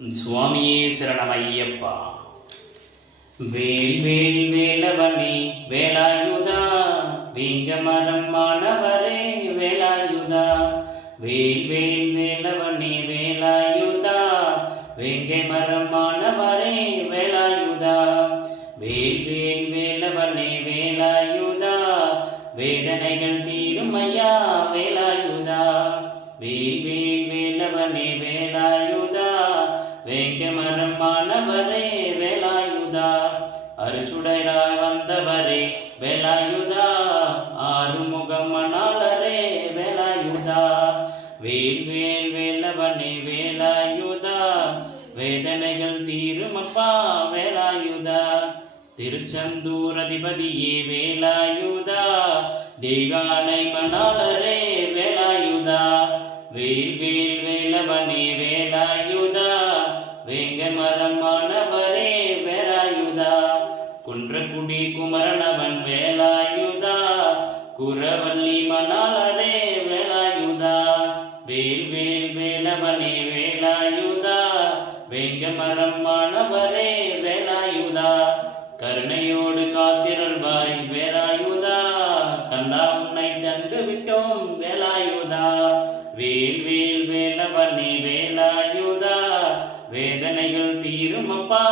சுவாமியே சரணமையப்பா. வேல் வேல் வேலவனே வேலாயுதா, வீங்க மரம் மாணவரே வேலாயுதா. வேல் வேல் வேலவனே வேலாயுதா, வேங்க மரம் மாணவரே வேலாயுதா. வேல் வேல் வேலவனே வேலாயுதா, வேதனைகள் தீரும் ஐயா வேலாயுதா. வேல் வேல் வேலவனே வேலாயுதா, வேங்க மரம் மாணவரே வேலாயுதா. அருச்சுடராய் வந்தவரே வேலாயுதா, ஆறுமுகம் மணாளரே வேலாயுதா. வேல் வேல் வேலவனே வேலாயுதா, வேதனைகள் தீருமப்பா வேலாயுதா. திருச்செந்தூர் அதிபதியே வேலாயுதா, தெய்வானை மணாளரே வேலாயுதா. வேல் வேல் வேலவனே வேலாயுதா, வேங்க மரம் மாணவரே வேலாயுதா. குன்றக்குடி குமரனவன் வேலாயுதா, குரவல்லி மணாளரே வேலாயுதா. வேல் வேல் வேலவனே வேலாயுதா, வேங்க மரம் மாணவரே வேலாயுதா. கருணையோடு காத்திரல்வாய் வேலாயுதா, கந்தா உன்னை தண்டு விட்டோம் வேலாயுதா. வேல் வேல் வேலவனே வேலாயுதா, வேதனைகள் தீருமப்பா